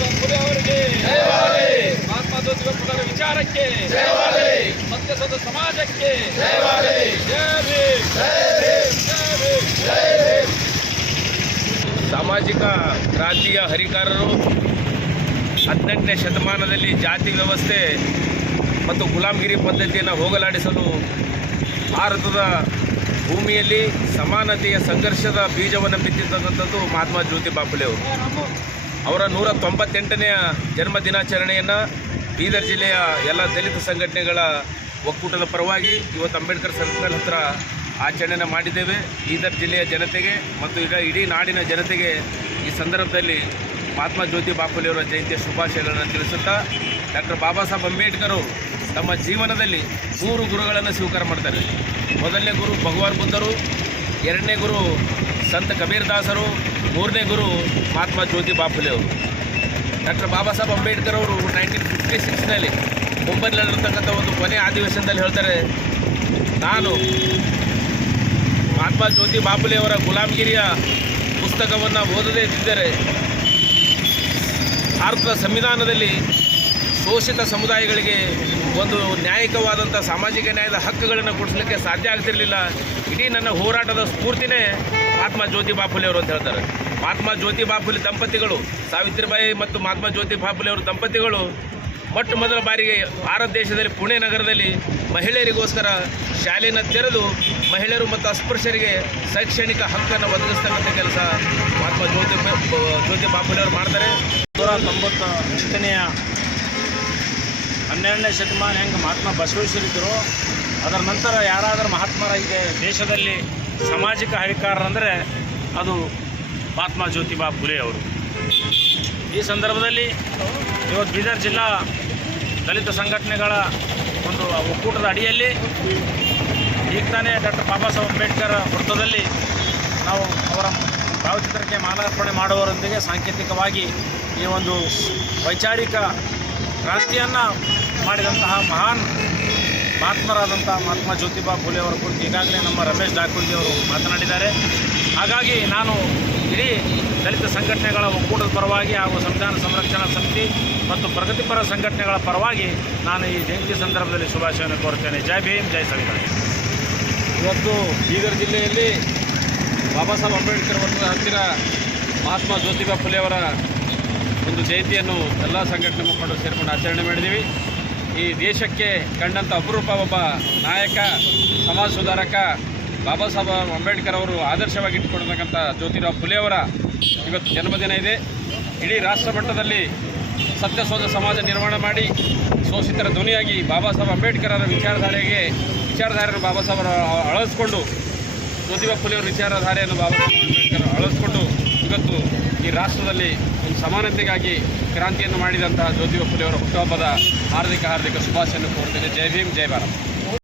ಅವರಿಗೆ ಆತ್ಮದೋದ್ಯ ವಿಚಾರಕ್ಕೆ ಸಮಾಜಕ್ಕೆ ಸಾಮಾಜಿಕ ಕ್ರಾಂತಿಯ ಹರಿಕಾರರು ಹದಿನೆಂಟನೇ ಶತಮಾನದಲ್ಲಿ ಜಾತಿ ವ್ಯವಸ್ಥೆ ಮತ್ತು ಗುಲಾಮಗಿರಿ ಪದ್ಧತಿಯನ್ನು ಹೋಗಲಾಡಿಸಲು ಭಾರತದ ಭೂಮಿಯಲ್ಲಿ ಸಮಾನತೆಯ ಸಂಘರ್ಷದ ಬೀಜವನ್ನು ಬಿತ್ತಿರ್ತಕ್ಕಂಥದ್ದು ಮಹಾತ್ಮ ಜ್ಯೋತಿ ಬಾಪುಲೆ ಅವರು ಅವರ ನೂರ ತೊಂಬತ್ತೆಂಟನೆಯ ಜನ್ಮ ದಿನಾಚರಣೆಯನ್ನು ಬೀದರ್ ಜಿಲ್ಲೆಯ ಎಲ್ಲ ದಲಿತ ಸಂಘಟನೆಗಳ ಒಕ್ಕೂಟದ ಪರವಾಗಿ ಇವತ್ತು ಅಂಬೇಡ್ಕರ್ ಸರ್ಕಲ್ ಹತ್ರ ಆಚರಣೆಯನ್ನು ಮಾಡಿದ್ದೇವೆ. ಬೀದರ್ ಜಿಲ್ಲೆಯ ಜನತೆಗೆ ಮತ್ತು ಈಗ ಇಡೀ ನಾಡಿನ ಜನತೆಗೆ ಈ ಸಂದರ್ಭದಲ್ಲಿ ಮಹಾತ್ಮ ಜ್ಯೋತಿ ಬಾಪುಲೆಯವರ ಜಯಂತಿಯ ಶುಭಾಶಯಗಳನ್ನು ತಿಳಿಸುತ್ತಾ ಡಾಕ್ಟರ್ ಬಾಬಾ ಸಾಹೇಬ್ ಅಂಬೇಡ್ಕರ್ ಅವರು ತಮ್ಮ ಜೀವನದಲ್ಲಿ ಮೂರು ಗುರುಗಳನ್ನು ಸ್ವೀಕಾರ ಮಾಡ್ತಾರೆ. ಮೊದಲನೇ ಗುರು ಭಗವಾನ್ ಬುದ್ಧರು, ಎರಡನೇ ಗುರು ಸಂತ ಕಬೀರ್ ದಾಸರು ಮೂರನೇ ಗುರು ಮಹಾತ್ಮ ಜ್ಯೋತಿ ಬಾಪುಲೆ ಅವರು. ಡಾಕ್ಟರ್ ಬಾಬಾ ಸಾಹೇಬ್ ಅಂಬೇಡ್ಕರ್ ಅವರು ನೈನ್ಟೀನ್ ಫಿಫ್ಟಿ ಸಿಕ್ಸ್ನಲ್ಲಿ ಮುಂಬೈನಲ್ಲಿರ್ತಕ್ಕಂಥ ಒಂದು ಕೊನೆ ಅಧಿವೇಶನದಲ್ಲಿ ಹೇಳ್ತಾರೆ, ನಾನು ಮಹಾತ್ಮ ಜ್ಯೋತಿ ಬಾಪುಲೆಯವರ ಗುಲಾಮಗಿರಿಯ ಪುಸ್ತಕವನ್ನು ಓದದೇ ಇದ್ದರೆ ಭಾರತದ ಸಂವಿಧಾನದಲ್ಲಿ ಶೋಷಿತ ಸಮುದಾಯಗಳಿಗೆ ಒಂದು ನ್ಯಾಯಿಕವಾದಂಥ ಸಾಮಾಜಿಕ ನ್ಯಾಯದ ಹಕ್ಕುಗಳನ್ನು ಕೊಡಿಸಲಿಕ್ಕೆ ಸಾಧ್ಯ ಆಗ್ತಿರಲಿಲ್ಲ. ಇಡೀ ನನ್ನ ಹೋರಾಟದ ಸ್ಫೂರ್ತಿನೇ ಮಹಾತ್ಮ ಜ್ಯೋತಿ ಬಾಪುಲೆ ಅವರು ಅಂತ ಹೇಳ್ತಾರೆ. ಮಹಾತ್ಮ ಜ್ಯೋತಿ ಬಾಪುಲೆ ದಂಪತಿಗಳು, ಸಾವಿತ್ರಿಬಾಯಿ ಮತ್ತು ಮಹಾತ್ಮ ಜ್ಯೋತಿ ಬಾಪುಲೆ ಅವರು ದಂಪತಿಗಳು. ಮೊಟ್ಟ ಮೊದಲ ಬಾರಿಗೆ ಭಾರತ ದೇಶದಲ್ಲಿ ಪುಣೆ ನಗರದಲ್ಲಿ ಮಹಿಳೆಯರಿಗೋಸ್ಕರ ಶಾಲೆಯನ್ನು ತೆರೆದು ಮಹಿಳೆಯರು ಮತ್ತು ಅಸ್ಪೃಶ್ಯರಿಗೆ ಶೈಕ್ಷಣಿಕ ಹಕ್ಕನ್ನು ಒದಗಿಸ್ತಕ್ಕಂಥ ಕೆಲಸ ಮಹಾತ್ಮ ಜ್ಯೋತಿ ಜ್ಯೋತಿ ಅವರು ಮಾಡ್ತಾರೆ. ನೂರ ತೊಂಬತ್ತ ಎಂಟನೆಯ ಹನ್ನೆರಡನೇ ಶತಮಾನ ಹೆಂಗೆ ಮಹಾತ್ಮ ಬಸವೇಶ್ವರಿದ್ದರು ಅದರ ನಂತರ ಯಾರಾದರೂ ಮಹಾತ್ಮರ ಇದೆ ದೇಶದಲ್ಲಿ ಸಾಮಾಜಿಕ ಹರಿಕಾರರಂದರೆ ಅದು ಮಹಾತ್ಮ ಜ್ಯೋತಿಬಾ ಫುಲೆ ಅವರು. ಈ ಸಂದರ್ಭದಲ್ಲಿ ಇವತ್ತು ಬೀದರ್ ಜಿಲ್ಲಾ ದಲಿತ ಸಂಘಟನೆಗಳ ಒಂದು ಒಕ್ಕೂಟದ ಅಡಿಯಲ್ಲಿ ಈಗ ತಾನೇ ಡಾಕ್ಟರ್ ಬಾಬಾ ಸಾಹೇಬ್ ಅಂಬೇಡ್ಕರ್ ವೃತ್ತದಲ್ಲಿ ನಾವು ಅವರ ಭಾವಚಿತ್ರಕ್ಕೆ ಮಾಲಾರ್ಪಣೆ ಮಾಡುವವರೊಂದಿಗೆ ಸಾಂಕೇತಿಕವಾಗಿ ಈ ಒಂದು ವೈಚಾರಿಕ ಕ್ರಾಂತಿಯನ್ನು ಮಾಡಿದಂತಹ ಮಹಾನ್ ಮಹಾತ್ಮರಾದಂಥ ಮಹಾತ್ಮ ಜ್ಯೋತಿಬಾ ಫುಲೆ ಅವರ ಕುರಿತು ಈಗಾಗಲೇ ನಮ್ಮ ರಮೇಶ್ ಡಾಕುರ್ಜಿ ಅವರು ಮಾತನಾಡಿದ್ದಾರೆ. ಹಾಗಾಗಿ ನಾನು ಇಡೀ ದಲಿತ ಸಂಘಟನೆಗಳ ಒಕ್ಕೂಟದ ಪರವಾಗಿ ಹಾಗೂ ಸಂವಿಧಾನ ಸಂರಕ್ಷಣಾ ಸಮಿತಿ ಮತ್ತು ಪ್ರಗತಿಪರ ಸಂಘಟನೆಗಳ ಪರವಾಗಿ ನಾನು ಈ ಜಯಂತಿ ಸಂದರ್ಭದಲ್ಲಿ ಶುಭಾಶಯವನ್ನು ಕೋರುತ್ತೇನೆ. ಜೈ ಭೀಮ್, ಜೈ ಸಂವಿಧಾನ. ಇವತ್ತು ಬೀದರ್ ಜಿಲ್ಲೆಯಲ್ಲಿ ಬಾಬಾ ಸಾಹೇಬ್ ಅಂಬೇಡ್ಕರ್ ಅವರ ಹತ್ತಿರ ಮಹಾತ್ಮ ಜ್ಯೋತಿಬಾ ಫುಲೆ ಅವರ ಒಂದು ಜಯಂತಿಯನ್ನು ಎಲ್ಲ ಸಂಘಟನೆ ಮುಖಂಡರು ಸೇರಿಕೊಂಡು ಆಚರಣೆ ಮಾಡಿದ್ದೀವಿ. ಈ ದೇಶಕ್ಕೆ ಕಂಡಂಥ ಅಪರೂಪ ಒಬ್ಬ ನಾಯಕ, ಸಮಾಜ ಸುಧಾರಕ ಬಾಬಾ ಸಾಹೇಬ್ ಅಂಬೇಡ್ಕರ್ ಅವರು ಆದರ್ಶವಾಗಿ ಇಟ್ಟುಕೊಂಡಿರ್ತಕ್ಕಂಥ ಜ್ಯೋತಿರಾವ್ ಫುಲೆಯವರ ಇವತ್ತು ಜನ್ಮದಿನ ಇದೆ. ಇಡೀ ರಾಷ್ಟ್ರ ಮಟ್ಟದಲ್ಲಿ ಸತ್ಯಶೋಧ ಸಮಾಜ ನಿರ್ಮಾಣ ಮಾಡಿ ಶೋಷಿತರ ಧ್ವನಿಯಾಗಿ ಬಾಬಾ ಸಾಹೇಬ್ ಅವರ ವಿಚಾರಧಾರೆಗೆ ವಿಚಾರಧಾರೆಯನ್ನು ಬಾಬಾ ಸಾಹೇಬರ ಅಳವಡಿಸ್ಕೊಂಡು ಜ್ಯೋತಿಬಾ ಫುಲೆ ಅವರ ವಿಚಾರಧಾರೆಯನ್ನು ಬಾಬಾ ಸಾಹೇಬ್ ಅಂಬೇಡ್ಕರ್ ಅಳವಡಿಸ್ಕೊಂಡು ಇವತ್ತು ಈ ರಾಷ್ಟ್ರದಲ್ಲಿ ಒಂದು ಸಮಾನತೆಗಾಗಿ ಕ್ರಾಂತಿಯನ್ನು ಮಾಡಿದಂತಹ ಜ್ಯೋತಿಬಾ ಫುಲೆ ಅವರ ಹುಟ್ಟುಹಬ್ಬದ ಹಾರ್ದಿಕ ಹಾರ್ದಿಕ ಶುಭಾಶಯನ್ನು ಕೋರ್ತೇನೆ ಜೈ ಭೀಮ್, ಜೈ ಭಾರತ್.